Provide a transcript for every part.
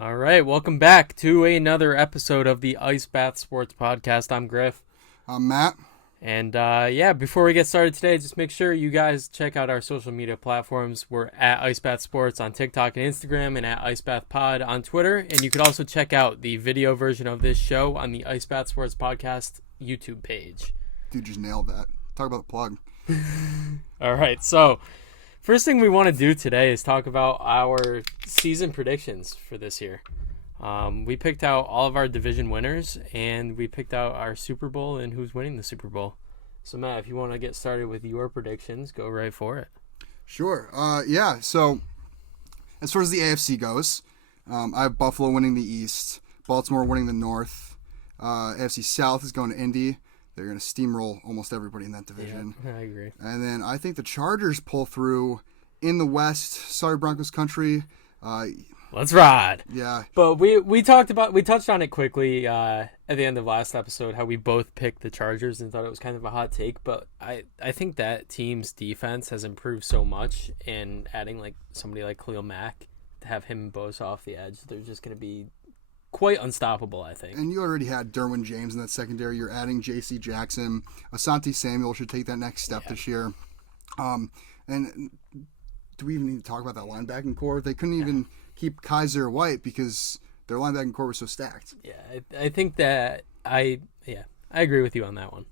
All right, welcome back to another episode of the Ice Bath Sports Podcast. I'm Griff. I'm Matt. And before we get started today, just make sure you guys check out our social media platforms. We're at Ice Bath Sports on TikTok and Instagram, and at Ice Bath Pod on Twitter. And you can also check out the video version of this show on the Ice Bath Sports Podcast YouTube page. Dude just nailed that. Talk about the plug. All right, so first thing we want to do today is talk about our season predictions for this year. We picked out all of our division winners, and we picked out our Super Bowl and who's winning the Super Bowl. So, Matt, if you want to get started with your predictions, go right for it. Sure. So as far as the AFC goes, I have Buffalo winning the East, Baltimore winning the North. AFC South is going to Indy. They're going to steamroll almost everybody in that division. Yeah, I agree. And then I think the Chargers pull through in the West. Sorry, Broncos country. Let's ride. Yeah. But we touched on it quickly at the end of last episode, how we both picked the Chargers and thought it was kind of a hot take. But I think that team's defense has improved so much, and adding like somebody like Khalil Mack to have him and Bosa off the edge, they're just going to be quite unstoppable, I think. And you already had Derwin James in that secondary. You're adding J.C. Jackson. Asante Samuel should take that next step this year. And do we even need to talk about that linebacking core? They couldn't even keep Kaiser White because their linebacking core was so stacked. Yeah, I think that I agree with you on that one.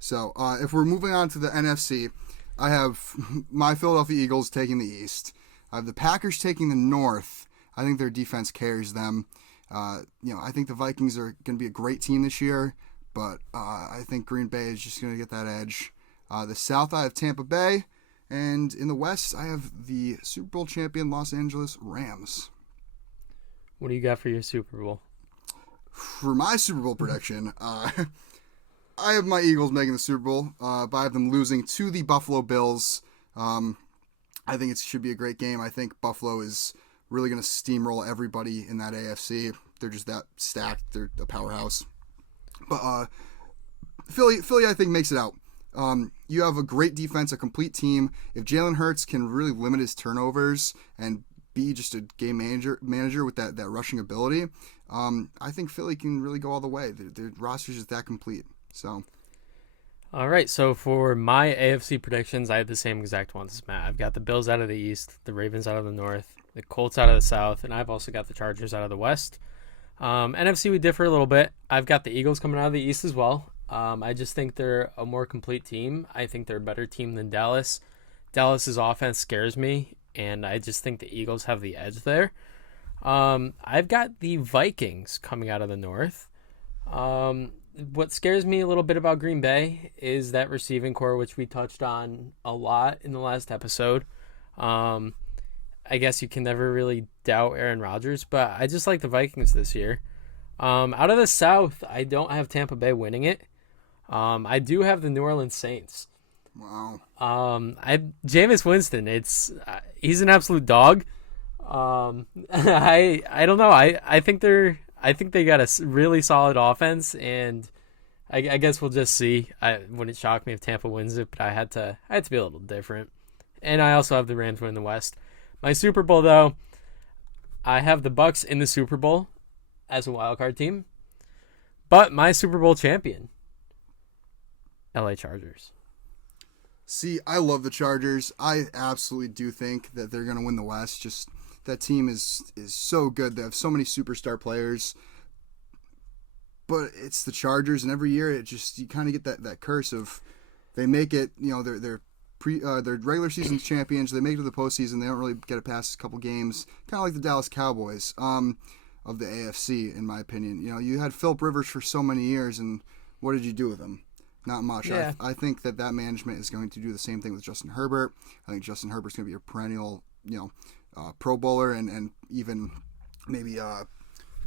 So if we're moving on to the NFC, I have my Philadelphia Eagles taking the East. I have the Packers taking the North. I think their defense carries them. I think the Vikings are going to be a great team this year, but I think Green Bay is just going to get that edge. The South, I have Tampa Bay, and in the West, I have the Super Bowl champion Los Angeles Rams. What do you got for your Super Bowl? For my Super Bowl prediction, I have my Eagles making the Super Bowl, but I have them losing to the Buffalo Bills. I think it should be a great game. I think Buffalo is really going to steamroll everybody in that AFC. They're just that stacked. They're a powerhouse. But Philly, I think, makes it out. You have a great defense, a complete team. If Jalen Hurts can really limit his turnovers and be just a game manager with that rushing ability, I think Philly can really go all the way. Their roster's just that complete. So, all right, so for my AFC predictions, I have the same exact ones as Matt. I've got the Bills out of the East, the Ravens out of the North, the Colts out of the South, and I've also got the Chargers out of the West. NFC, we differ a little bit. I've got the Eagles coming out of the East as well. I just think they're a more complete team. I think they're a better team than Dallas. Dallas's offense scares me, and I just think the Eagles have the edge there. I've got the Vikings coming out of the North. What scares me a little bit about Green Bay is that receiving core, which we touched on a lot in the last episode. I guess you can never really doubt Aaron Rodgers, but I just like the Vikings this year. Out of the South, I don't have Tampa Bay winning it. I do have the New Orleans Saints. wow. Jameis Winston, he's an absolute dog. I don't know. I think they got a really solid offense, and I guess we'll just see. Wouldn't shock me if Tampa wins it, but I had to be a little different. And I also have the Rams win the West. My Super Bowl, though, I have the Bucks in the Super Bowl as a wildcard team, but my Super Bowl champion, LA Chargers. See, I love the Chargers. I absolutely do think that they're going to win the West. Just that team is so good. They have so many superstar players. But it's the Chargers, and every year you kind of get that curse of they make it, they're regular season champions. They make it to the postseason. They don't really get it past a couple games. Kind of like the Dallas Cowboys of the AFC, in my opinion. You had Philip Rivers for so many years, and what did you do with him? Not much. Yeah. I think that management is going to do the same thing with Justin Herbert. I think Justin Herbert's going to be a perennial, Pro Bowler, and even maybe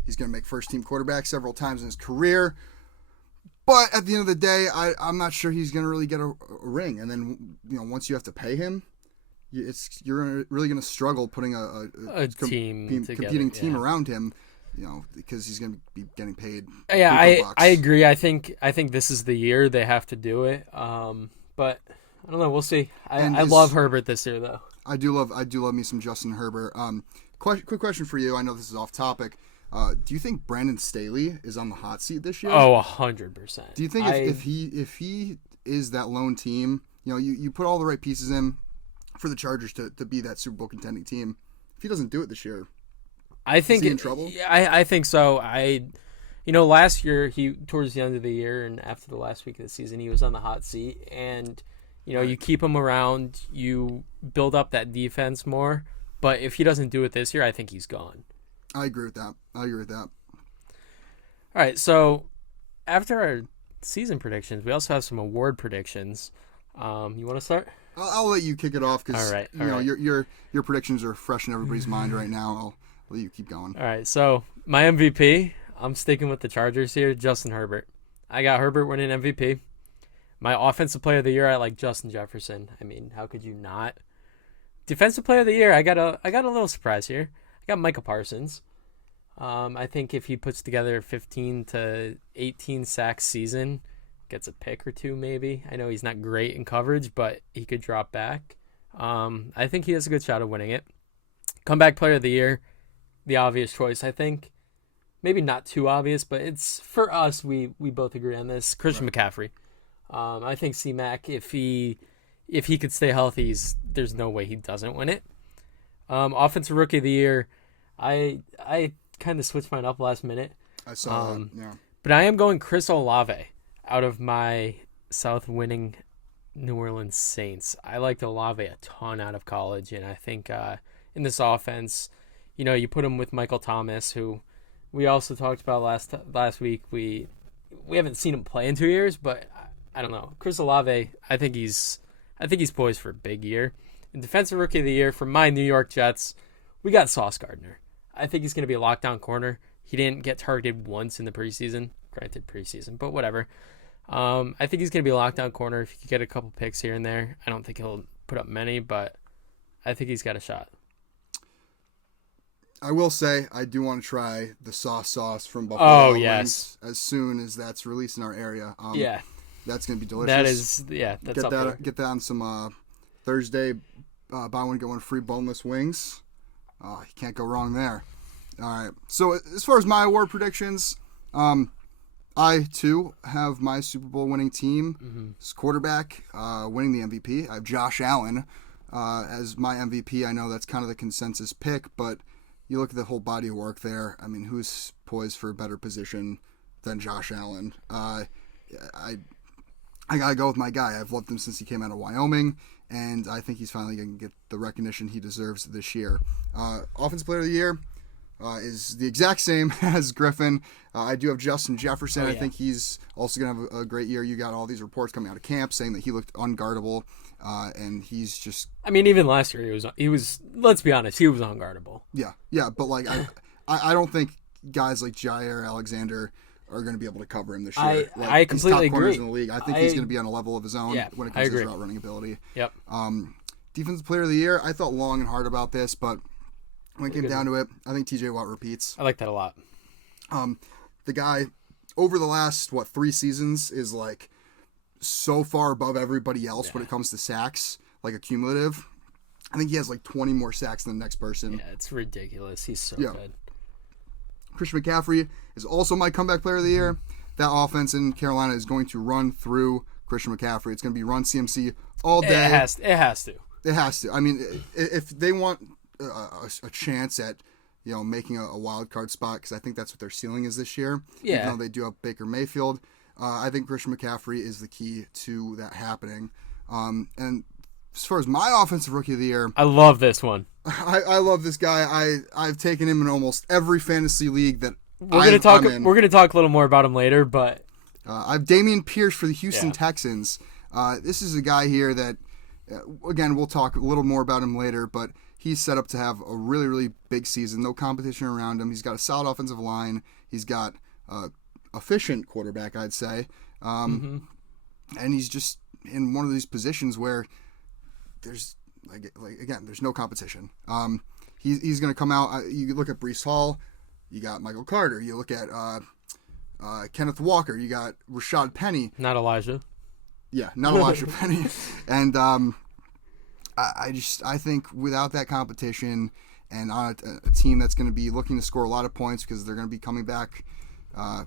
he's going to make first-team quarterback several times in his career. But at the end of the day, I'm not sure he's going to really get a ring. And then, once you have to pay him, you're really going to struggle putting a competing team around him, because he's going to be getting paid. Yeah, I agree. I think this is the year they have to do it. But I don't know. We'll see. I love Herbert this year, though. I do love me some Justin Herbert. quick question for you. I know this is off topic. Do you think Brandon Staley is on the hot seat this year? Oh, 100%. Do you think if he is that lone team, you put all the right pieces in for the Chargers to be that Super Bowl contending team, if he doesn't do it this year, is he in trouble? I think so. Last year, towards the end of the year and after the last week of the season, he was on the hot seat. And, you keep him around, you build up that defense more. But if he doesn't do it this year, I think he's gone. I agree with that. All right, so after our season predictions, we also have some award predictions. You want to start? I'll let you kick it off because all right. your predictions are fresh in everybody's mind right now. I'll let you keep going. All right, so my MVP, I'm sticking with the Chargers here, Justin Herbert. I got Herbert winning MVP. My offensive player of the year, I like Justin Jefferson. I mean, how could you not? Defensive player of the year, I got a little surprise here. I got Micah Parsons. I think if he puts together a 15 to 18 sacks season, gets a pick or two maybe. I know he's not great in coverage, but he could drop back. I think he has a good shot of winning it. Comeback player of the year, the obvious choice, I think. Maybe not too obvious, but it's for us. We both agree on this. Christian McCaffrey. I think C-Mac, if he could stay healthy, there's no way he doesn't win it. Offensive rookie of the year, I kind of switched mine up last minute. I saw that, yeah. But I am going Chris Olave out of my South winning New Orleans Saints. I liked Olave a ton out of college, and I think in this offense, you put him with Michael Thomas, who we also talked about last week. We haven't seen him play in 2 years, but I don't know. Chris Olave, I think he's poised for a big year. And defensive rookie of the year for my New York Jets, we got Sauce Gardner. I think he's going to be a lockdown corner. He didn't get targeted once in the preseason. Granted, preseason, but whatever. I think he's going to be a lockdown corner if he could get a couple picks here and there. I don't think he'll put up many, but I think he's got a shot. I will say I do want to try the sauce from Buffalo Wings as soon as that's released in our area. Yeah. That's going to be delicious. That is, that's get that on some Thursday buy one, get one free boneless wings. You can't go wrong there. All right. So as far as my award predictions, I too have my Super Bowl winning team as quarterback winning the MVP. I have Josh Allen as my MVP. I know that's kind of the consensus pick, but you look at the whole body of work there. I mean, who's poised for a better position than Josh Allen? I gotta go with my guy. I've loved him since he came out of Wyoming, and I think he's finally going to get the recognition he deserves this year. Offensive Player of the Year is the exact same as Griffin. I do have Justin Jefferson. I think he's also going to have a great year. You got all these reports coming out of camp saying that he looked unguardable, and he's just... I mean, even last year he was. Let's be honest, he was unguardable. Yeah, but like I don't think guys like Jair Alexander are going to be able to cover him this year. I completely agree. In the league. I think he's going to be on a level of his own when it comes to his route running ability. Yep. Defensive Player of the Year, I thought long and hard about this, but when it came down to it, I think TJ Watt repeats. I like that a lot. The guy, over the last, 3 seasons, is like so far above everybody else when it comes to sacks, like accumulative. I think he has like 20 more sacks than the next person. Yeah, it's ridiculous. He's so good. Christian McCaffrey is also my comeback player of the year. That offense in Carolina is going to run through Christian McCaffrey. It's going to be run CMC all day. It has to. It has to. I mean, if they want a chance at making a wild card spot, because I think that's what their ceiling is this year. Yeah. Even though they do have Baker Mayfield, I think Christian McCaffrey is the key to that happening. And as far as my offensive rookie of the year, I love this one. I love this guy. I've taken him in almost every fantasy league that we're gonna talk a little more about him later, but I have Dameon Pierce for the Houston Texans. This is a guy here that, again, we'll talk a little more about him later, but he's set up to have a really, really big season. No competition around him. He's got a solid offensive line. He's got efficient quarterback, I'd say, and he's just in one of these positions where there's there's no competition. He's going to come out. You look at Breece Hall, you got Michael Carter. You look at Kenneth Walker. You got Rashad Penny. Not Elijah. Yeah, not Elijah Penny. And I think without that competition, and on a team that's going to be looking to score a lot of points because they're going to be coming back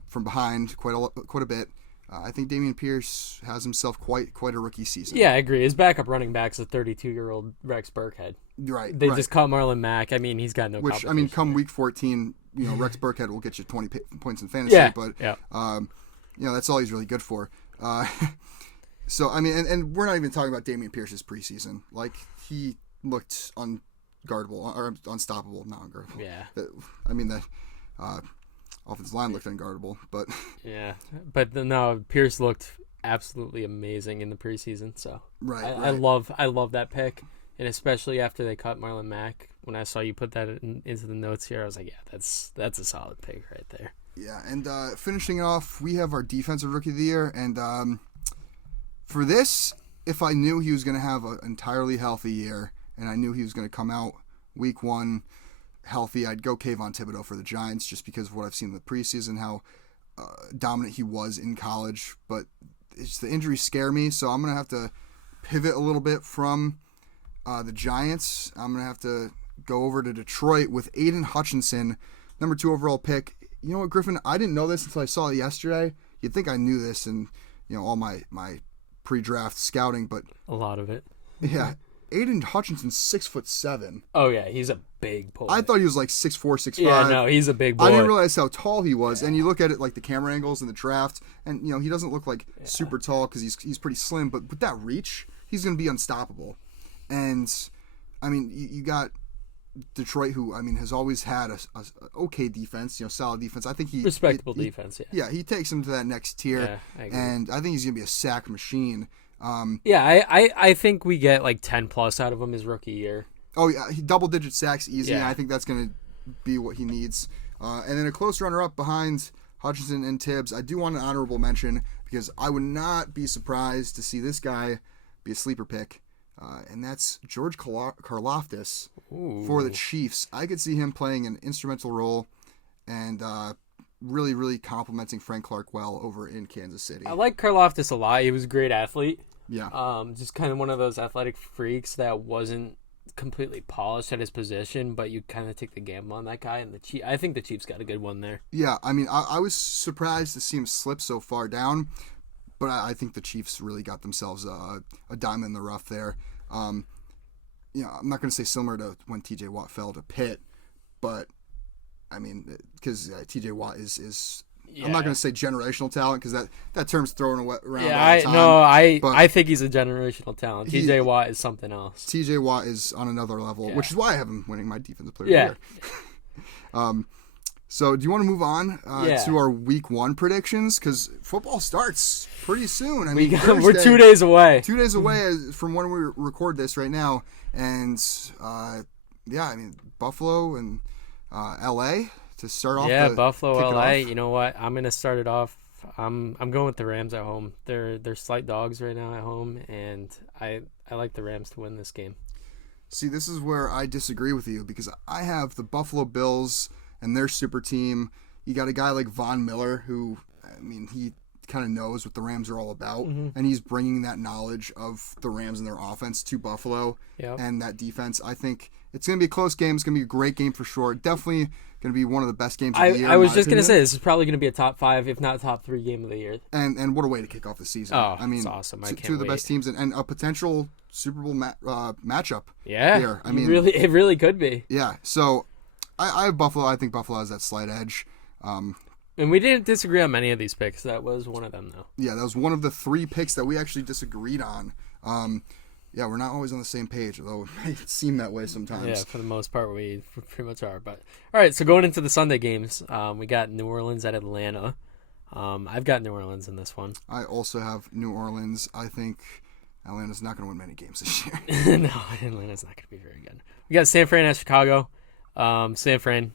from behind quite a bit. I think Dameon Pierce has himself quite a rookie season. Yeah, I agree. His backup running back's a 32-year-old Rex Burkhead. Right. They just cut Marlon Mack. I mean, he's got no competition. Which, I mean, come week 14, Rex Burkhead will get you 20 points in fantasy. Yeah. But, that's all he's really good for. So, I mean, and we're not even talking about Dameon Pierce's preseason. Like, he looked unguardable, or unstoppable, not unguardable. Yeah. I mean, the offensive line looked unguardable, but... Yeah, but no, Pierce looked absolutely amazing in the preseason, so... Right. I love that pick, and especially after they cut Marlon Mack. When I saw you put that into the notes here, I was like, yeah, that's a solid pick right there. Yeah, and finishing off, we have our defensive rookie of the year, and for this, if I knew he was going to have an entirely healthy year, and I knew he was going to come out week 1 healthy, I'd go Kayvon Thibodeau for the Giants just because of what I've seen in the preseason, how dominant he was in college. But the injuries scare me, so I'm going to have to pivot a little bit from the Giants. I'm going to have to go over to Detroit with Aiden Hutchinson, number 2 overall pick. You know what, Griffin? I didn't know this until I saw it yesterday. You'd think I knew this in all my pre-draft scouting, but a lot of it. Yeah. Aiden Hutchinson's 6'7". Oh yeah, he's a big boy. I thought he was like 6'4", 6'5". Yeah, no, he's a big boy. I didn't realize how tall he was. Yeah. And you look at it like the camera angles in the draft, and he doesn't look like super tall because he's pretty slim. But with that reach, he's going to be unstoppable. And I mean, you got Detroit, who has always had a okay defense, solid defense. I think respectable defense. Yeah, he takes him to that next tier. Yeah, I agree. And I think he's going to be a sack machine. I think we get like 10 plus out of him his rookie year. Oh yeah, double-digit sacks easy. Yeah. And I think that's going to be what he needs. And then a close runner-up behind Hutchinson and Tibbs. I do want an honorable mention because I would not be surprised to see this guy be a sleeper pick. And that's George Karlaftis for the Chiefs. I could see him playing an instrumental role and really, really complimenting Frank Clark well over in Kansas City. I like Karlaftis a lot. He was a great athlete. Yeah. Just kind of one of those athletic freaks that wasn't completely polished at his position, but you kind of take the gamble on that guy. And I think the Chiefs got a good one there. Yeah, I mean, I was surprised to see him slip so far down, but I think the Chiefs really got themselves a diamond in the rough there. I'm not going to say similar to when T.J. Watt fell to Pitt, but I mean, because T.J. Watt is I'm not going to say generational talent because that term's thrown around all the time. I think he's a generational talent. T.J. Watt is something else. T.J. Watt is on another level, which is why I have him winning my defensive player of the year. So do you want to move on to our week 1 predictions? Because football starts pretty soon. We're 2 days away. 2 days away from when we record this right now. And, Buffalo and L.A. to start off. Yeah, Buffalo, L.A. You know what? I'm going to start it off. I'm going with the Rams at home. They're slight dogs right now at home, and I like the Rams to win this game. See, this is where I disagree with you because I have the Buffalo Bills and their super team. You got a guy like Von Miller who, he kind of knows what the Rams are all about, and he's bringing that knowledge of the Rams and their offense to Buffalo and that defense. I think it's going to be a close game. It's going to be a great game for sure. Definitely going to be one of the best games of the year. I was just going to say, this is probably going to be a top 5, if not top 3 game of the year. And what a way to kick off the season. Oh, it's awesome. I can't two of the wait. best teams and a potential Super Bowl matchup. Yeah, here. It really could be. Yeah, so I have Buffalo. I think Buffalo has that slight edge. And we didn't disagree on many of these picks. That was one of them, though. Yeah, that was one of the 3 picks that we actually disagreed on. We're not always on the same page, although it may seem that way sometimes. Yeah, for the most part, we pretty much are. But all right, so going into the Sunday games, we got New Orleans at Atlanta. I've got New Orleans in this one. I also have New Orleans. I think Atlanta's not going to win many games this year. No, Atlanta's not going to be very good. We got San Fran at Chicago. San Fran,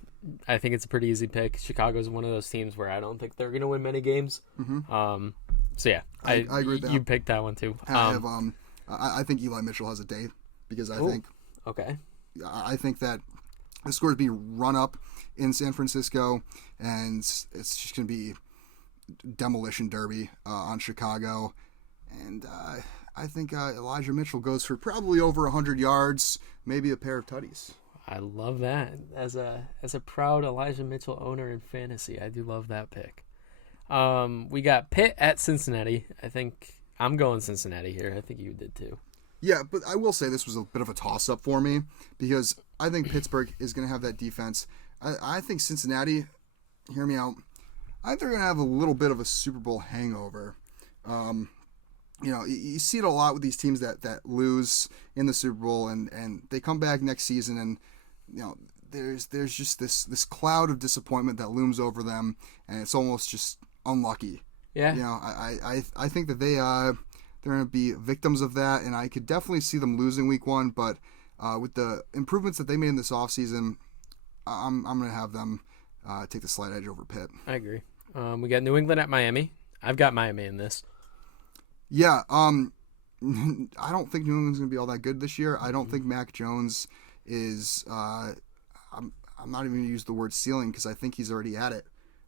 I think it's a pretty easy pick. Chicago's one of those teams where I don't think they're going to win many games. So yeah, I agree with that. You picked that one too. I think Eli Mitchell has a day because I think that the score is being run up in San Francisco, and it's just going to be demolition derby on Chicago. And I think Elijah Mitchell goes for probably over 100 yards, maybe a pair of tutties. I love that. As a proud Elijah Mitchell owner in fantasy, I do love that pick. We got Pitt at Cincinnati. I think I'm going Cincinnati here. I think you did too. Yeah, but I will say this was a bit of a toss-up for me because I think Pittsburgh is going to have that defense. I think Cincinnati, hear me out, I think they're going to have a little bit of a Super Bowl hangover. You see it a lot with these teams that lose in the Super Bowl and they come back next season and, there's just this cloud of disappointment that looms over them and it's almost just unlucky. Yeah. I think that they're going to be victims of that, and I could definitely see them losing week 1, but with the improvements that they made in this offseason, I'm going to have them take the slight edge over Pitt. I agree. We got New England at Miami. I've got Miami in this. Yeah, I don't think New England's going to be all that good this year. I don't think Mac Jones is I'm not even going to use the word ceiling because I think he's already at it.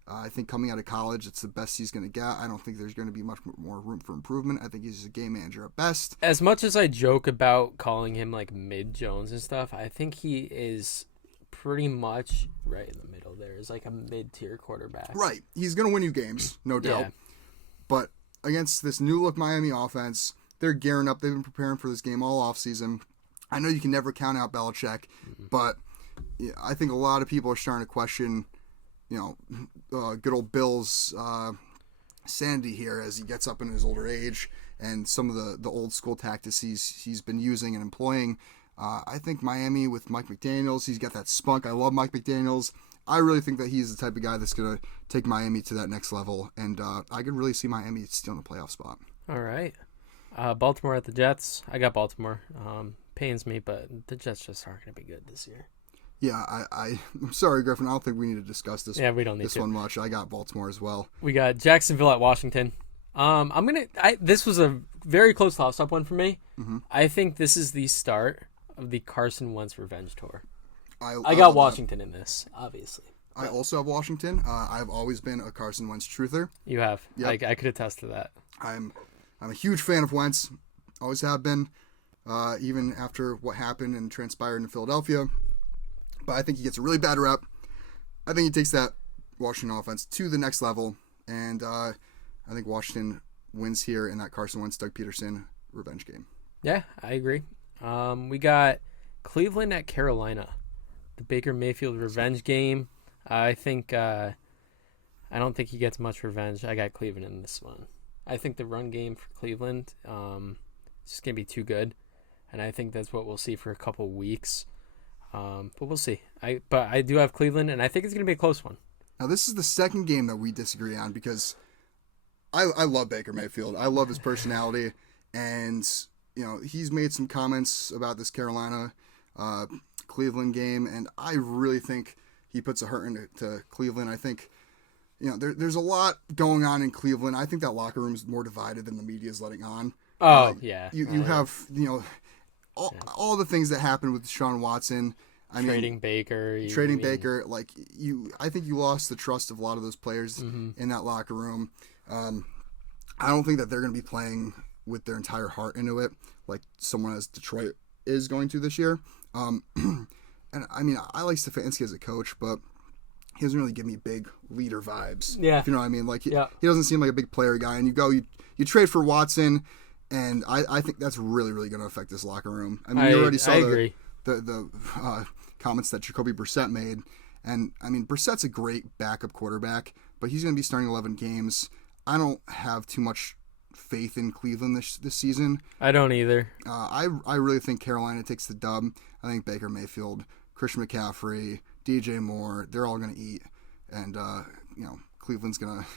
I think coming out of college, it's the best he's going to get. I don't think there's going to be much more room for improvement. I think he's a game manager at best. As much as I joke about calling him like mid Jones and stuff, I think he is pretty much right in the middle there. Is like a mid-tier quarterback. Right. He's going to win you games, no doubt. Yeah. But against this new look Miami offense, they're gearing up. They've been preparing for this game all offseason. I know you can never count out Belichick, but I think a lot of people are starting to question good old Bill's sanity here as he gets up in his older age and some of the old school tactics he's been using and employing. I think Miami with Mike McDaniels, he's got that spunk. I love Mike McDaniels. I really think that he's the type of guy that's going to take Miami to that next level, and I could really see Miami still in a playoff spot. All right. Baltimore at the Jets. I got Baltimore. Pains me, but the Jets just aren't going to be good this year. Yeah, I'm sorry, Griffin. I don't think we need to discuss this. Yeah, we don't need this to. one much. I got Baltimore as well. We got Jacksonville at Washington. This was a very close toss-up one for me. Mm-hmm. I think this is the start of the Carson Wentz revenge tour. I got Washington in this, obviously. I also have Washington. I've always been a Carson Wentz truther. You have. Yep. I could attest to that. I'm a huge fan of Wentz. Always have been, even after what happened and transpired in Philadelphia. But I think he gets a really bad rep. I think he takes that Washington offense to the next level. And I think Washington wins here in that Carson Wentz, Doug Peterson revenge game. Yeah, I agree. We got Cleveland at Carolina. The Baker Mayfield revenge game. I don't think he gets much revenge. I got Cleveland in this one. I think the run game for Cleveland is just going to be too good. And I think that's what we'll see for a couple weeks. But we'll see. But I do have Cleveland, and I think it's going to be a close one. Now, this is the second game that we disagree on because I love Baker Mayfield. I love his personality. And, he's made some comments about this Carolina Cleveland game, and I really think he puts a hurt into Cleveland. I think, there's a lot going on in Cleveland. I think that locker room is more divided than the media is letting on. Oh, yeah. You have, all the things that happened with Deshaun Watson. Trading Baker. Baker. I think you lost the trust of a lot of those players in that locker room. I don't think that they're going to be playing with their entire heart into it like someone as Detroit is going to this year. And I like Stefanski as a coach, but he doesn't really give me big leader vibes. Yeah. If you know what I mean? He doesn't seem like a big player guy. And you trade for Watson, and I think that's really, really going to affect this locker room. You already saw the comments that Jacoby Brissett made. And, Brissett's a great backup quarterback, but he's going to be starting 11 games. I don't have too much faith in Cleveland this season. I don't either. I really think Carolina takes the dub. I think Baker Mayfield, Christian McCaffrey, DJ Moore, they're all going to eat. And, Cleveland's going to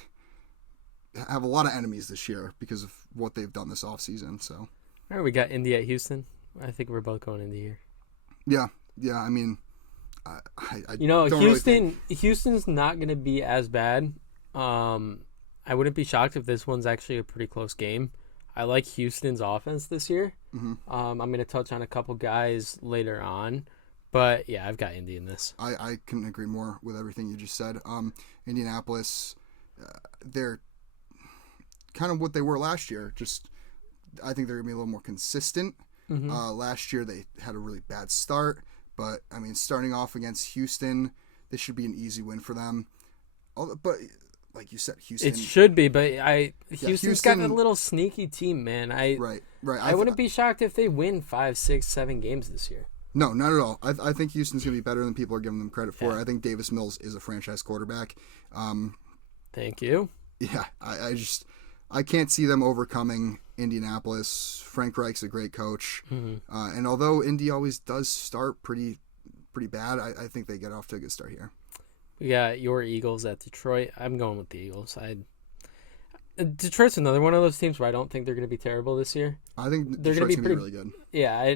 have a lot of enemies this year because of what they've done this offseason. So. All right, we got Indy at Houston. I think we're both going Indy here. Yeah. Houston's not going to be as bad. I wouldn't be shocked if this one's actually a pretty close game. I like Houston's offense this year. Mm-hmm. I'm going to touch on a couple guys later on. But, yeah, I've got Indy in this. I couldn't agree more with everything you just said. Indianapolis, they're kind of what they were last year. I think they're going to be a little more consistent. Mm-hmm. Last year they had a really bad start, But, I mean, starting off against Houston, this should be an easy win for them. But, like you said, Houston... It should be, but Houston's Houston, got a little sneaky team, man. Right. I wouldn't be shocked if they win 5, 6, 7 games this year. No, not at all. I think Houston's going to be better than people are giving them credit for. Yeah. I think Davis Mills is a franchise quarterback. Thank you. Yeah, I can't see them overcoming Indianapolis. Frank Reich's a great coach. And although Indy always does start pretty bad, I think they get off to a good start here. We got your Eagles at Detroit. I'm going with the Eagles. Detroit's another one of those teams where I don't think they're going to be terrible this year. I think they're going to be really good. Yeah,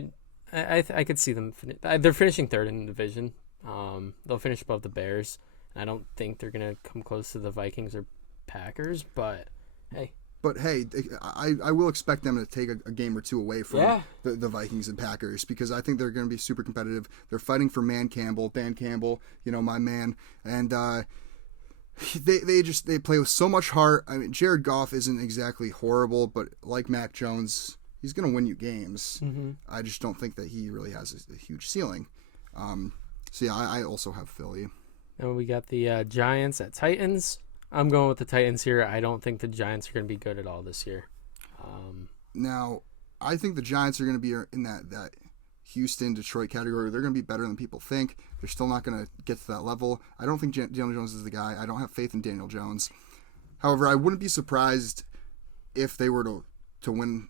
I could see them. They're finishing third in the division. They'll finish above the Bears. I don't think they're going to come close to the Vikings or Packers, but hey. But hey, I will expect them to take a game or two away from the Vikings and Packers because I think they're going to be super competitive. They're fighting for Dan Campbell, my man, and they play with so much heart. I mean, Jared Goff isn't exactly horrible, but like Mac Jones, he's going to win you games. I just don't think that he really has a huge ceiling. So yeah, I also have Philly. And we got the Giants at Titans. I'm going with the Titans here. I don't think the Giants are going to be good at all this year. Now, I think the Giants are going to be in that Houston-Detroit category. They're going to be better than people think. They're still not going to get to that level. I don't think Daniel Jones is the guy. I don't have faith in Daniel Jones. However, I wouldn't be surprised if they were to win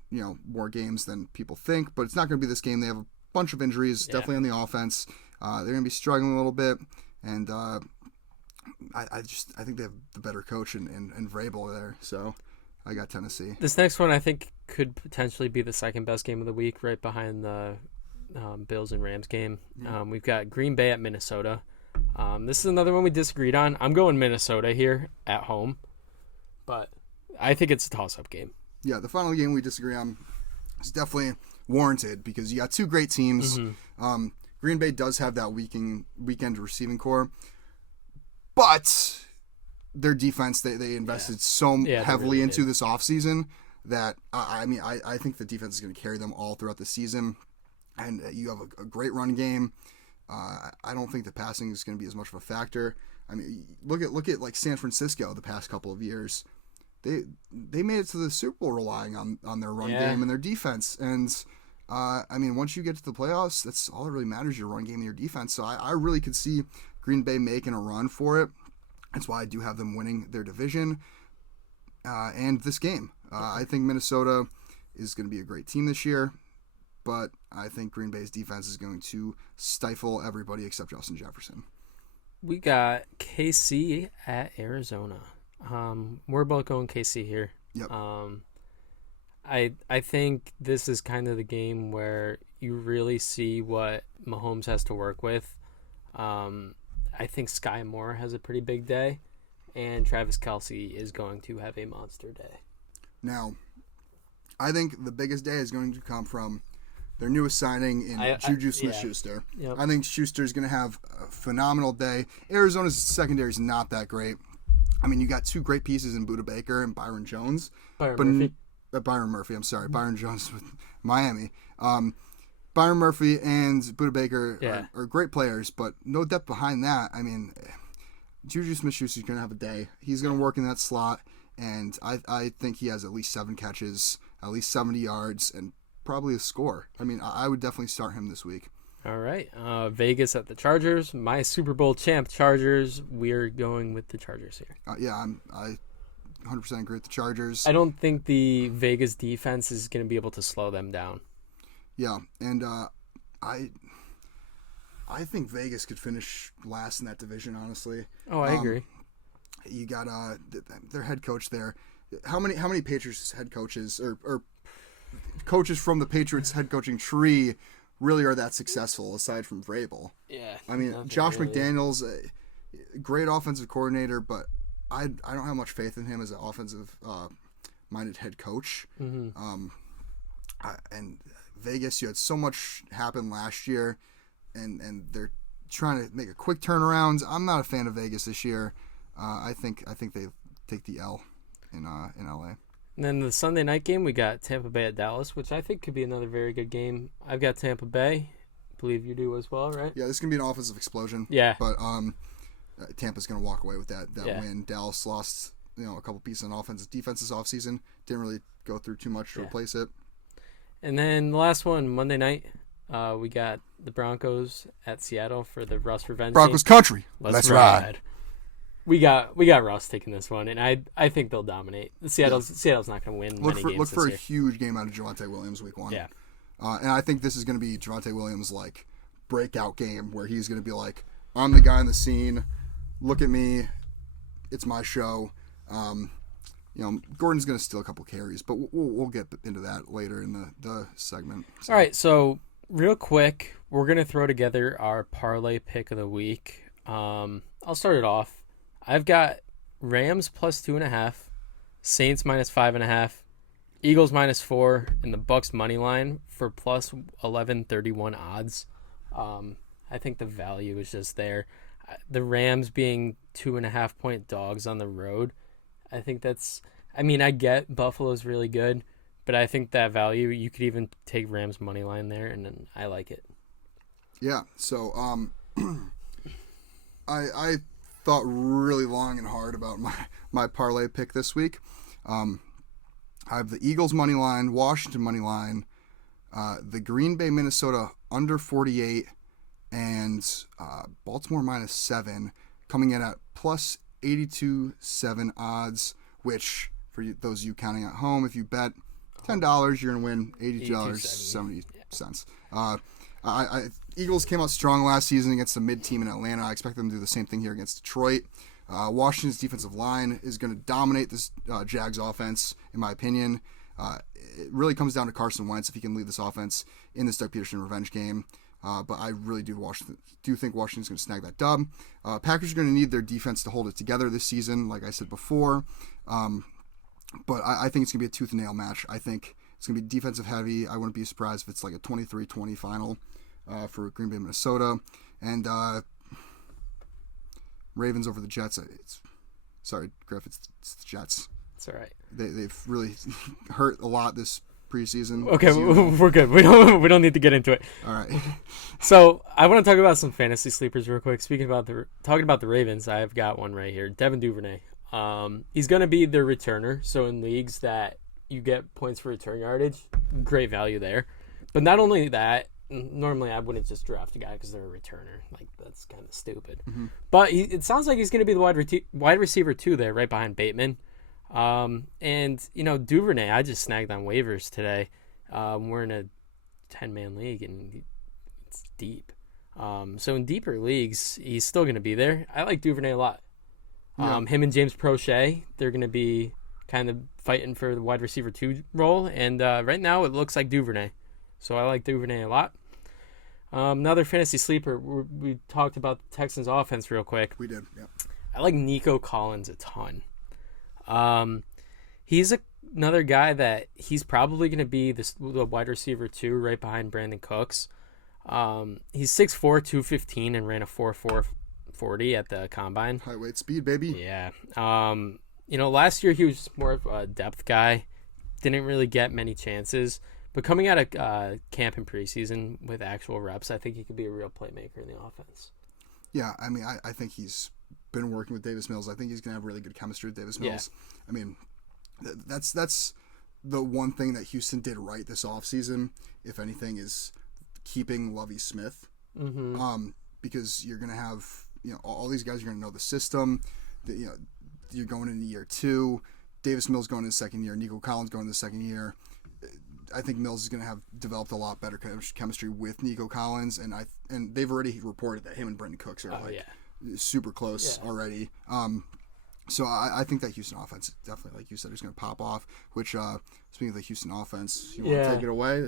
more games than people think. But it's not going to be this game. They have a bunch of injuries, definitely on the offense. They're going to be struggling a little bit. And I think they have the better coach and Vrabel there, so I got Tennessee. This next one I think could potentially be the second best game of the week, right behind the Bills and Rams game. We've got Green Bay at Minnesota. This is another one we disagreed on. I'm going Minnesota here at home, but I think it's a toss-up game. Yeah, the final game we disagree on is definitely warranted because you got two great teams. Green Bay does have that weekend receiving core. But their defense, they invested so heavily into this offseason that, I think the defense is going to carry them all throughout the season. And you have a great run game. I don't think the passing is going to be as much of a factor. I mean, look at like San Francisco the past couple of years. They made it to the Super Bowl relying on their run game and their defense. And, once you get to the playoffs, that's all that really matters, your run game and your defense. So I really could see Green Bay making a run for it. That's why I do have them winning their division and this game. I think Minnesota is going to be a great team this year, but I think Green Bay's defense is going to stifle everybody except Justin Jefferson. We got KC at Arizona. We're both going KC here. Yep. I think this is kind of the game where you really see what Mahomes has to work with. I think Sky Moore has a pretty big day, and Travis Kelce is going to have a monster day. Now, I think the biggest day is going to come from their newest signing in Juju Smith-Schuster. Yep. I think Schuster's going to have a phenomenal day. Arizona's secondary is not that great. I mean, you got two great pieces in Budda Baker and Byron Jones. Byron Murphy, I'm sorry. Byron Jones with Miami. Byron Murphy and Budda Baker are great players, but no depth behind that. I mean, Juju Smith-Schuster's going to have a day. He's going to work in that slot, and I think he has at least 7 catches, at least 70 yards, and probably a score. I mean, I would definitely start him this week. All right. Vegas at the Chargers. My Super Bowl champ Chargers. We're going with the Chargers here. I 100% agree with the Chargers. I don't think the Vegas defense is going to be able to slow them down. Yeah, and I think Vegas could finish last in that division, honestly. Oh, I agree. You got their head coach there. How many Patriots head coaches or coaches from the Patriots head coaching tree really are that successful aside from Vrabel? Yeah. I mean, Josh McDaniels, great offensive coordinator, but I don't have much faith in him as an offensive minded head coach. Mm-hmm. And Vegas, you had so much happen last year, and they're trying to make a quick turnaround. I'm not a fan of Vegas this year. I think they take the L in LA. And then the Sunday night game, we got Tampa Bay at Dallas, which I think could be another very good game. I've got Tampa Bay, believe you do as well, right? Yeah, this is going to be an offensive explosion. Yeah. But Tampa's going to walk away with that Yeah. win. Dallas lost, a couple pieces on offense. Defense this offseason. Didn't really go through too much to replace it. And then the last one, Monday night, we got the Broncos at Seattle for the Russ revenge. Broncos country. Let's ride. We got Russ taking this one, and I think they'll dominate. Seattle's not going to win many games. Look for this a huge game out of Javonte Williams week 1. Yeah. And I think this is going to be Javonte Williams' like breakout game where he's going to be like, I'm the guy in the scene. Look at me. It's my show. Gordon's going to steal a couple carries, but we'll get into that later in the segment. So. All right, so real quick, we're going to throw together our parlay pick of the week. I'll start it off. I've got Rams plus 2.5, Saints minus 5.5, Eagles minus 4, and the Bucks money line for plus 1131 odds. I think the value is just there. The Rams being 2.5 point dogs on the road, I think that's. I mean, I get Buffalo's really good, but I think that value, you could even take Rams money line there, and then I like it. Yeah. So I thought really long and hard about my parlay pick this week. I have the Eagles money line, Washington money line, the Green Bay, Minnesota under 48, and Baltimore minus 7, coming in at plus 82.7 odds, which for those of you counting at home, if you bet $10, you're going to win $82.70. Eagles came out strong last season against the mid-team in Atlanta. I expect them to do the same thing here against Detroit. Washington's defensive line is going to dominate this Jags offense, in my opinion. It really comes down to Carson Wentz if he can lead this offense in this Doug Peterson revenge game. But I really do think Washington's going to snag that dub. Packers are going to need their defense to hold it together this season, like I said before. But I think it's going to be a tooth and nail match. I think it's going to be defensive heavy. I wouldn't be surprised if it's like a 23-20 final for Green Bay, Minnesota. And Ravens over the Jets. Sorry, Griff, it's the Jets. It's all right. They've really hurt a lot this preseason. Okay, we're good. We don't need to get into it. All right. So I want to talk about some fantasy sleepers real quick. Talking about the Ravens, I've got one right here. Devin Duvernay. He's going to be the returner. So in leagues that you get points for return yardage, great value there. But not only that, normally I wouldn't just draft a guy because they're a returner. Like, that's kind of stupid. Mm-hmm. But it sounds like he's going to be the wide receiver too there, right behind Bateman. And Duvernay, I just snagged on waivers today. We're in a 10-man league and it's deep. So in deeper leagues, he's still going to be there. I like Duvernay a lot. Yeah. Him and James Prochet, they're going to be kind of fighting for the wide receiver 2 role. And right now it looks like Duvernay. So I like Duvernay a lot. Another fantasy sleeper, we talked about the Texans offense real quick. We did, yeah. I like Nico Collins a ton. He's another guy that he's probably going to be the wide receiver 2 right behind Brandon Cooks. He's 6'4", 215 and ran a 4.40 at the combine. High weight speed, baby. Yeah. Last year he was more of a depth guy. Didn't really get many chances. But coming out of camp in preseason with actual reps, I think he could be a real playmaker in the offense. Yeah, I mean, I think he's been working with Davis Mills. I think he's going to have really good chemistry with Davis Mills. Yeah. I mean, that's the one thing that Houston did right this offseason, if anything, is keeping Lovie Smith. Mm-hmm. Because you're going to have, all these guys are going to know the system. You're going into year 2. Davis Mills going into his second year. Nico Collins going into the second year. I think Mills is going to have developed a lot better chemistry with Nico Collins, and they've already reported that him and Brendan Cooks are super close already. So I think that Houston offense definitely, like you said, is going to pop off. Which speaking of the Houston offense, you want to take it away?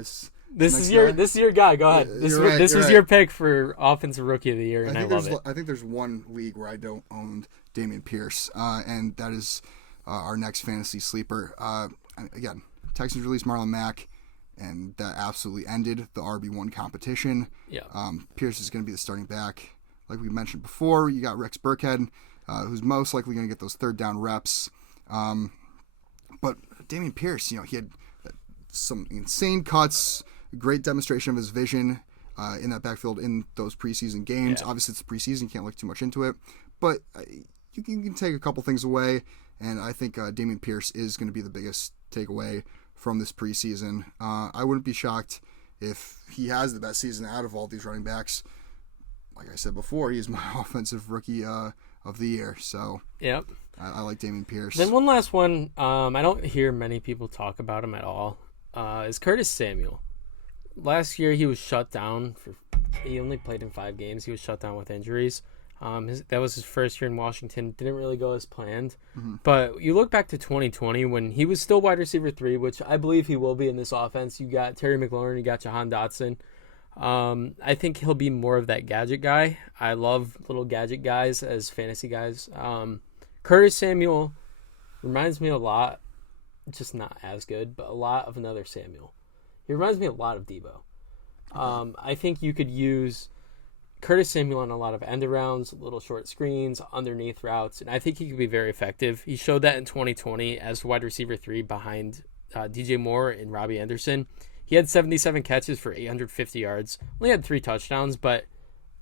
This is your guy. Go ahead. This was your pick for offensive rookie of the year, and I love it. I think there's one league where I don't own Dameon Pierce, and that is our next fantasy sleeper. Again, Texans released Marlon Mack, and that absolutely ended the RB1 competition. Yeah. Pierce is going to be the starting back. Like we mentioned before, you got Rex Burkhead, who's most likely going to get those third down reps. But Dameon Pierce, he had some insane cuts, great demonstration of his vision. in that backfield in those preseason games. Yeah. Obviously, it's preseason, can't look too much into it, but you can take a couple things away, and I think Dameon Pierce is going to be the biggest takeaway from this preseason. I wouldn't be shocked if he has the best season out of all these running backs. Like I said before, he's my offensive rookie of the year, so Yep. I like Dameon Pierce. Then one last one, I don't hear many people talk about him at all, is Curtis Samuel. Last year he was shut down. He only played in 5 games. He was shut down with injuries. That was his first year in Washington. Didn't really go as planned. Mm-hmm. But you look back to 2020 when he was still wide receiver 3, which I believe he will be in this offense. You got Terry McLaurin, you got Jahan Dotson. I think he'll be more of that gadget guy. I love little gadget guys as fantasy guys. Curtis Samuel reminds me a lot, just not as good, but a lot of another Samuel. He reminds me a lot of Debo. I think you could use Curtis Samuel on a lot of end arounds, little short screens, underneath routes, and I think he could be very effective. He showed that in 2020 as wide receiver 3 behind DJ Moore and Robbie Anderson. He had 77 catches for 850 yards. Only had 3 touchdowns, but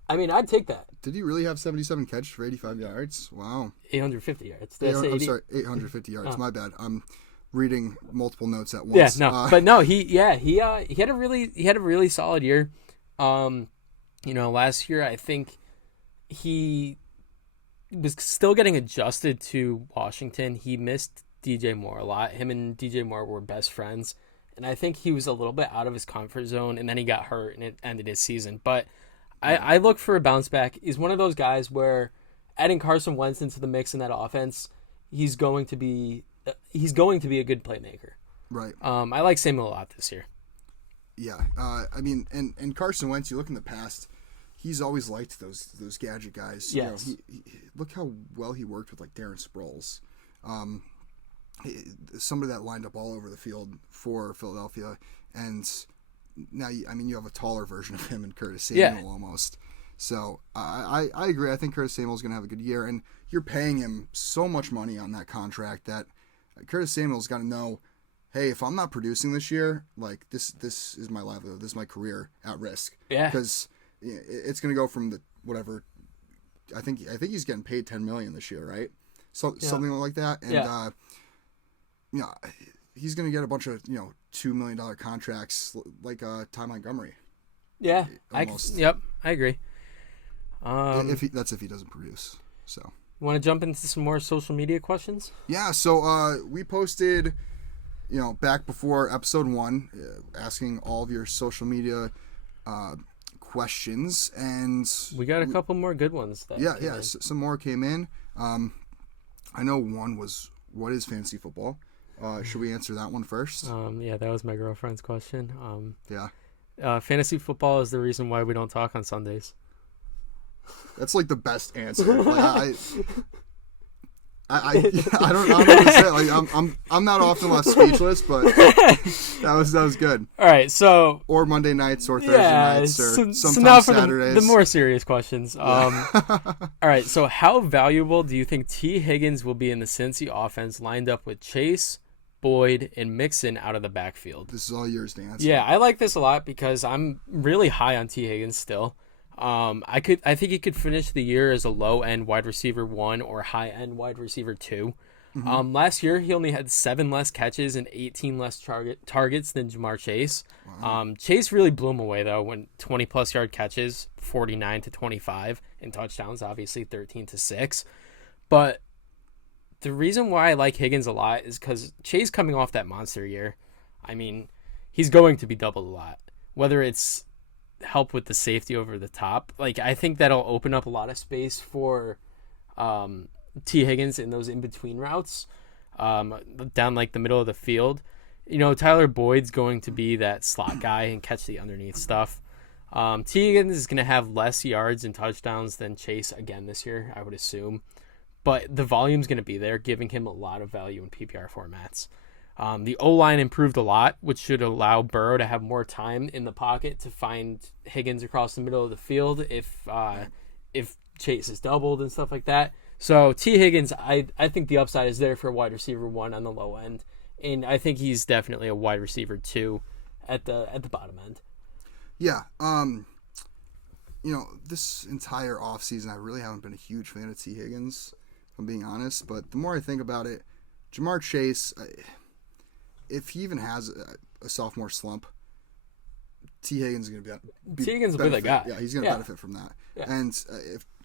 I mean, I'd take that. Did he really have 77 catches for 85 yards? Wow. 850 yards. I'm sorry, 850 yards. My bad. I'm reading multiple notes at once. Yeah, no, but no, he had a really solid year. Last year I think he was still getting adjusted to Washington. He missed DJ Moore a lot. Him and DJ Moore were best friends, and I think he was a little bit out of his comfort zone, and then he got hurt and it ended his season. But I look for a bounce back. He's one of those guys where adding Carson Wentz into the mix in that offense, he's going to be a good playmaker. Right. I like Samuel a lot this year. Yeah. I mean, and Carson Wentz, you look in the past, he's always liked those gadget guys. Yes. He look how well he worked with like Darren Sproles. Somebody that lined up all over the field for Philadelphia, and now you have a taller version of him in Curtis Samuel almost. So I agree. I think Curtis Samuel's going to have a good year, and you're paying him so much money on that contract that Curtis Samuel's got to know, hey, if I'm not producing this year, like this is my livelihood, this is my career at risk. Yeah. Because it's going to go from the whatever. I think he's getting paid $10 million this year, right? So something like that, and he's going to get a bunch of $2 million contracts like Ty Montgomery. Yeah, almost. I agree. If he doesn't produce, so. You want to jump into some more social media questions? Yeah, so we posted, back before episode 1, asking all of your social media questions, and we got a couple more good ones. Some more came in. I know one was, what is fantasy football? Should we answer that one first? That was my girlfriend's question. Fantasy football is the reason why we don't talk on Sundays. That's like the best answer. Like, I don't know what to say. Like I'm not often left speechless, but that was good. All right, so or Monday nights or Thursday nights or sometimes now for Saturdays. The more serious questions. All right, so how valuable do you think T. Higgins will be in the Cincy offense lined up with Chase, Boyd, and Mixon out of the backfield? This is all yours to answer. Yeah, I like this a lot because I'm really high on T. Higgins still. I think he could finish the year as a low-end wide receiver 1 or high-end wide receiver 2. Mm-hmm. Last year, he only had 7 less catches and 18 less targets than Jamar Chase. Wow. Chase really blew him away, though, when 20-plus yard catches, 49-25, and touchdowns, obviously 13-6. But the reason why I like Higgins a lot is because Chase coming off that monster year, I mean, he's going to be doubled a lot. Whether it's help with the safety over the top, like I think that'll open up a lot of space for T. Higgins in those in-between routes down like the middle of the field. Tyler Boyd's going to be that slot guy and catch the underneath stuff. T. Higgins is going to have less yards and touchdowns than Chase again this year, I would assume, but the volume's going to be there, giving him a lot of value in PPR formats. The O-line improved a lot, which should allow Burrow to have more time in the pocket to find Higgins across the middle of the field if Chase is doubled and stuff like that. So T. Higgins, I think the upside is there for a wide receiver 1 on the low end, and I think he's definitely a wide receiver 2 at the bottom end. Yeah. this entire offseason, I really haven't been a huge fan of T. Higgins, if I'm being honest. But the more I think about it, Jamar Chase, if he even has a sophomore slump, T. Higgins is going to be T. Higgins will be the guy. Yeah, he's going to benefit from that. Yeah. And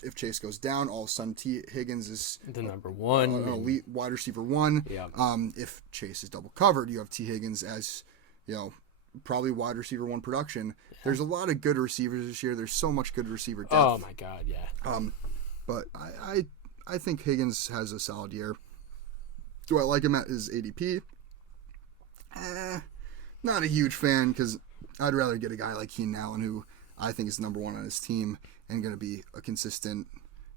if Chase goes down, all of a sudden T. Higgins is the number one, an elite wide receiver one. Yeah. If Chase is double covered, you have T. Higgins as probably wide receiver one production. Yeah. There's a lot of good receivers this year. There's so much good receiver depth. Oh my God, yeah. But I think Higgins has a solid year. Do I like him at his ADP? Not a huge fan, because I'd rather get a guy like Keenan Allen, who I think is number one on his team and going to be a consistent,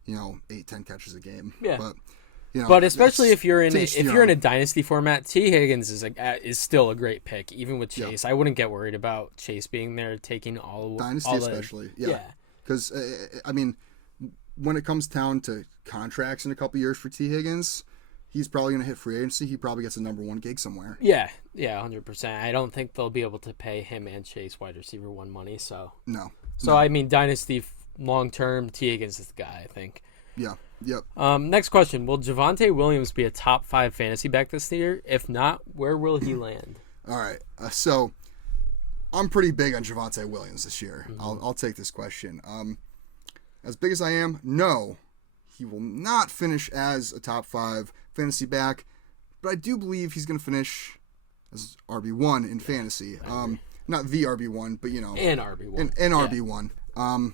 8-10 catches a game. Yeah. But especially if you're in a dynasty format, T. Higgins is still a great pick, even with Chase. Yeah. I wouldn't get worried about Chase being there taking dynasty especially. Yeah. Because when it comes down to contracts in a couple years for T. Higgins, he's probably going to hit free agency. He probably gets a number one gig somewhere. Yeah, 100%. I don't think they'll be able to pay him and Chase wide receiver one money. So I mean, dynasty long term, T. Higgins is the guy, I think. Yeah. Yep. Next question: will Javonte Williams be a top 5 fantasy back this year? If not, where will he land? All right. So I'm pretty big on Javonte Williams this year. Mm-hmm. I'll take this question. As big as I am, no, he will not finish as a top 5 fantasy back, but I do believe he's going to finish as RB1 in fantasy. Not the RB1, but an RB1. An RB1.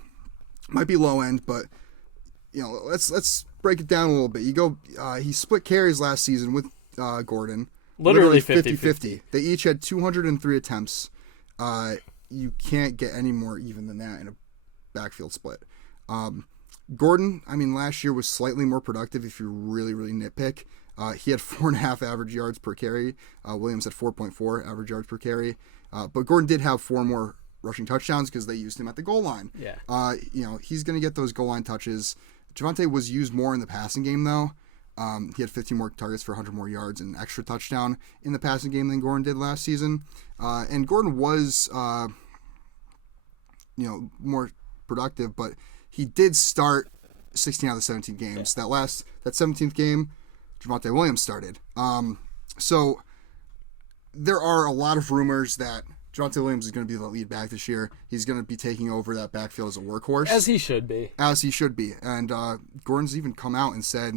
Might be low end, but let's break it down a little bit. He split carries last season with Gordon. Literally 50-50. They each had 203 attempts. You can't get any more even than that in a backfield split. Gordon, last year was slightly more productive if you really, really nitpick. He had 4.5 average yards per carry. Williams had 4.4 average yards per carry. But Gordon did have 4 more rushing touchdowns because they used him at the goal line. Yeah. He's going to get those goal line touches. Javonte was used more in the passing game, though. He had 15 more targets for 100 more yards and an extra touchdown in the passing game than Gordon did last season. And Gordon was, more productive, but he did start 16 out of the 17 games. Yeah. That 17th game, Javonte Williams started. So there are a lot of rumors that Javonte Williams is going to be the lead back this year. He's going to be taking over that backfield as a workhorse. As he should be. And Gordon's even come out and said,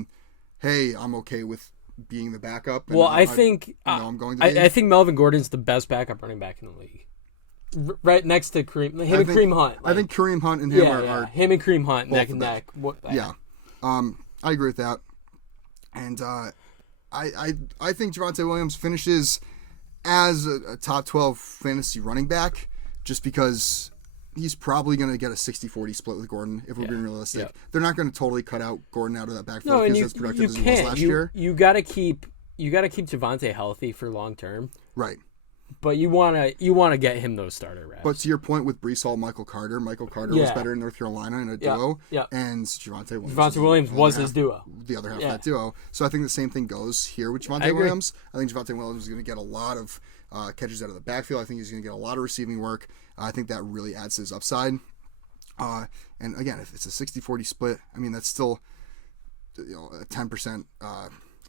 hey, I'm okay with being the backup. And well, I think I'm going to be. I think Melvin Gordon's the best backup running back in the league. Right next to Kareem. Kareem Hunt. I think Kareem Hunt and him are him and Kareem Hunt neck and neck. Yeah. I agree with that. And I think Javonte Williams finishes as a top 12 fantasy running back just because he's probably going to get a 60-40 split with Gordon if we're being realistic. Yeah. They're not going to totally cut out Gordon out of that backfield because as productive as he was last year. You got to keep Javonte healthy for long term. Right. But you wanna get him those starter reps. But to your point with Breece Hall, Michael Carter was better in North Carolina in a duo. Yeah. And Javonte Williams was his duo. The other half of that duo. So I think the same thing goes here with Javonte Williams. I think Javonte Williams is going to get a lot of catches out of the backfield. I think he's going to get a lot of receiving work. I think that really adds to his upside. And again, if it's a 60-40 split, that's still a 10%.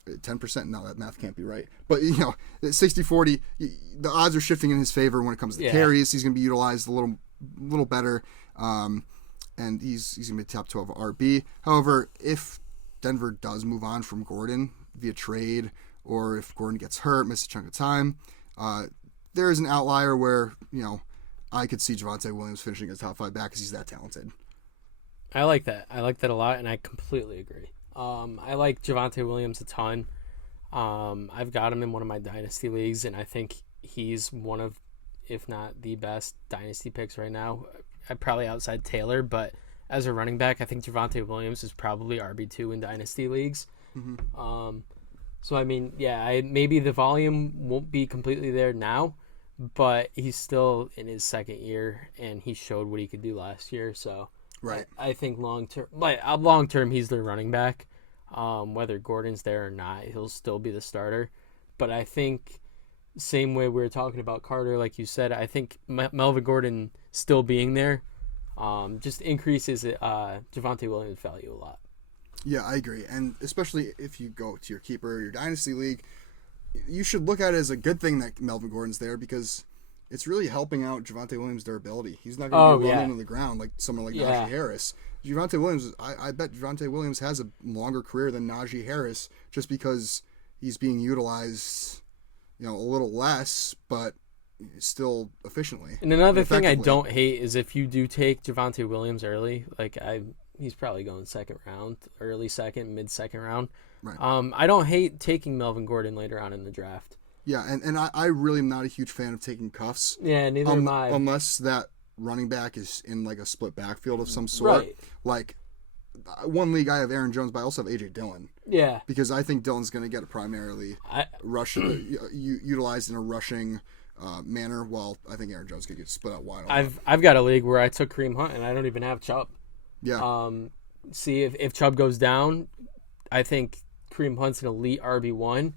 10%, no, that math can't be right. But, 60-40, the odds are shifting in his favor when it comes to carries. He's going to be utilized a little better, and he's going to be top 12 RB. However, if Denver does move on from Gordon via trade, or if Gordon gets hurt, misses a chunk of time, there is an outlier where, I could see Javonte Williams finishing as top 5 back because he's that talented. I like that. I like that a lot, and I completely agree. I like Javonte Williams a ton. I've got him in one of my dynasty leagues, and I think he's one of, if not the best dynasty picks right now. Probably outside Taylor, but as a running back, I think Javonte Williams is probably RB2 in dynasty leagues. Mm-hmm. So, maybe the volume won't be completely there now, but he's still in his second year, and he showed what he could do last year, so... Right. I think long term, he's the running back. Whether Gordon's there or not, he'll still be the starter. But I think same way we were talking about Carter, like you said, I think Melvin Gordon still being there just increases Javonte Williams' value a lot. Yeah, I agree. And especially if you go to your keeper, your dynasty league, you should look at it as a good thing that Melvin Gordon's there because it's really helping out Javonte Williams' durability. He's not going to be running into the ground like someone like Najee Harris. Javonte Williams, I bet Javonte Williams has a longer career than Najee Harris just because he's being utilized, a little less, but still efficiently. And another thing I don't hate is if you do take Javonte Williams early, he's probably going second round, early second, mid second round. Right. I don't hate taking Melvin Gordon later on in the draft. Yeah, and I really am not a huge fan of taking cuffs. Yeah, neither am I. Unless that running back is in like a split backfield of some sort. Right. Like one league I have Aaron Jones, but I also have AJ Dillon. Yeah. Because I think Dillon's going to get primarily utilized in a rushing manner, while I think Aaron Jones could get split out wide. I've got a league where I took Kareem Hunt and I don't even have Chubb. Yeah. See if Chubb goes down, I think Kareem Hunt's an elite RB1.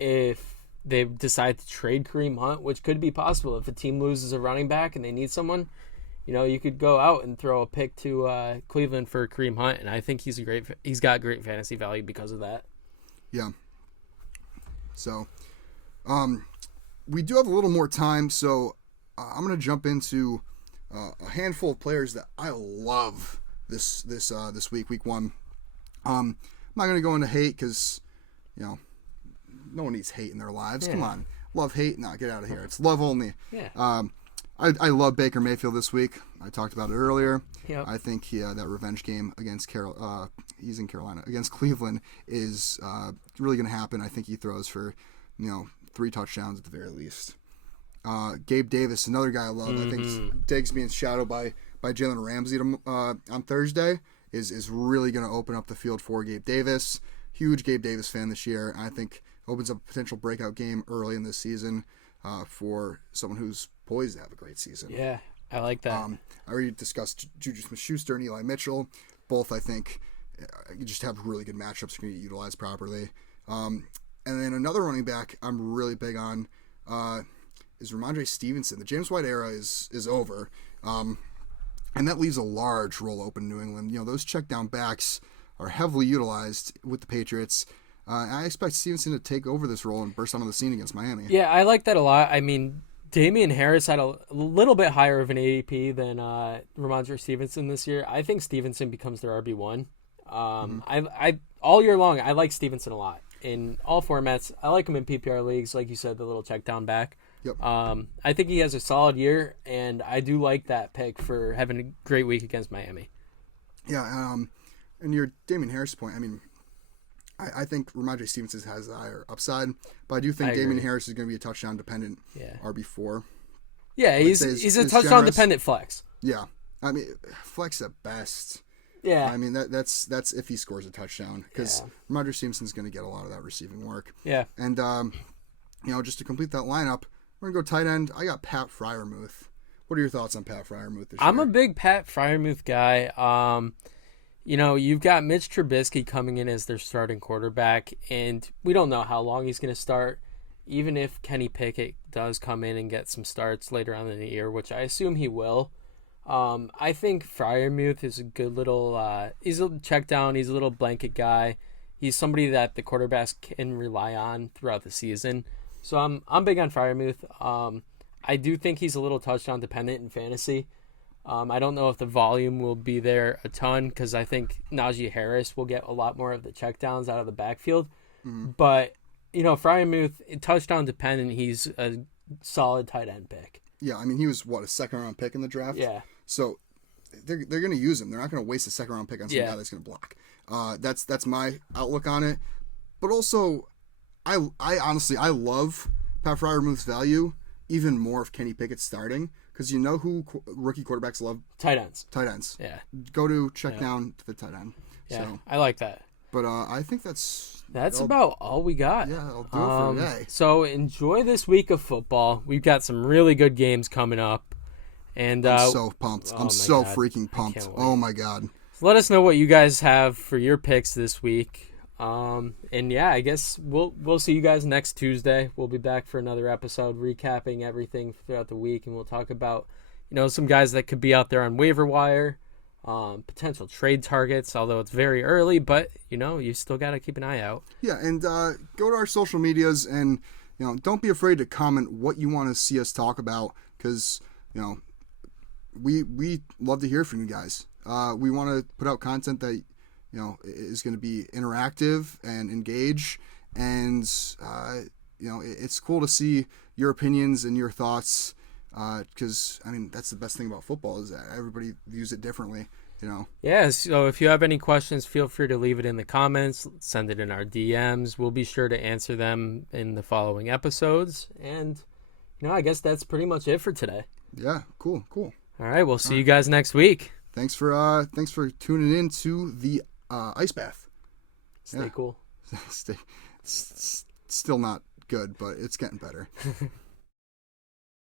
If they decide to trade Kareem Hunt, which could be possible if a team loses a running back and they need someone, you could go out and throw a pick to Cleveland for Kareem Hunt, and I think he's got great fantasy value because of that. Yeah. So, we do have a little more time, so I'm going to jump into a handful of players that I love this week, week one. I'm not going to go into hate because, no one needs hate in their lives. Yeah. Come on. Love, hate? No, get out of here. It's love only. Yeah. I love Baker Mayfield this week. I talked about it earlier. Yep. I think that revenge game against he's in Carolina, against Cleveland is really going to happen. I think he throws for, 3 touchdowns at the very least. Gabe Davis, another guy I love. Mm-hmm. I think Diggs being shadowed by Jalen Ramsey on Thursday is really going to open up the field for Gabe Davis. Huge Gabe Davis fan this year. I think opens up a potential breakout game early in this season for someone who's poised to have a great season. Yeah, I like that. I already discussed Juju Smith-Schuster and Eli Mitchell. Both, I think, just have really good matchups going to get utilized properly. And then another running back I'm really big on is Ramondre Stevenson. The James White era is over. And that leaves a large role open in New England. Those check down backs are heavily utilized with the Patriots. I expect Stevenson to take over this role and burst onto the scene against Miami. Yeah, I like that a lot. I mean, Dameon Harris had a little bit higher of an ADP than Ramondre Stevenson this year. I think Stevenson becomes their RB1. I all year long, I like Stevenson a lot. In all formats, I like him in PPR leagues, like you said, the little check down back. Yep. I think he has a solid year, and I do like that pick for having a great week against Miami. Yeah, and your Dameon Harris point, I mean, I think Ramondre Stevenson has a higher upside, but I do think Dameon Harris is going to be a touchdown-dependent RB4. Yeah, he's a touchdown-dependent flex. Yeah. I mean, flex at best. Yeah. I mean, that's if he scores a touchdown, because Ramondre Stevenson's going to get a lot of that receiving work. Yeah. And, just to complete that lineup, we're going to go tight end. I got Pat Freiermuth. What are your thoughts on Pat Freiermuth this year? I'm a big Pat Freiermuth guy. You've got Mitch Trubisky coming in as their starting quarterback, and we don't know how long he's going to start. Even if Kenny Pickett does come in and get some starts later on in the year, which I assume he will, I think Freiermuth is a good little he's a check down, he's a little blanket guy. He's somebody that the quarterbacks can rely on throughout the season. So I'm big on Freiermuth. I do think he's a little touchdown dependent in fantasy. I don't know if the volume will be there a ton because I think Najee Harris will get a lot more of the checkdowns out of the backfield. Mm-hmm. But, Freiermuth, touchdown dependent, he's a solid tight end pick. Yeah, I mean, he was, a second-round pick in the draft? Yeah. So they're going to use him. They're not going to waste a second-round pick on some guy that's going to block. That's my outlook on it. But also, I honestly love Pat Freiermuth's value even more if Kenny Pickett's starting. Because you know who rookie quarterbacks love? Tight ends. Tight ends. Yeah. Go to check down to the tight end. Yeah, so, I like that. But I think that's about all we got. Yeah, I'll do it for today. So enjoy this week of football. We've got some really good games coming up. And I'm so pumped. I'm so freaking pumped. Oh, my God. So let us know what you guys have for your picks this week. I guess we'll see you guys next Tuesday. We'll be back for another episode recapping everything throughout the week, and we'll talk about, some guys that could be out there on waiver wire, potential trade targets, although it's very early, but, you still got to keep an eye out. Yeah, and go to our social medias and, don't be afraid to comment what you want to see us talk about because, we love to hear from you guys. We want to put out content that, is going to be interactive and engage. And, it's cool to see your opinions and your thoughts because, that's the best thing about football is that everybody views it differently, Yeah, so if you have any questions, feel free to leave it in the comments, send it in our DMs. We'll be sure to answer them in the following episodes. And, I guess that's pretty much it for today. Yeah, cool. All right, we'll see you guys next week. Thanks for tuning in to the ice bath. Stay cool. Still not good, but it's getting better.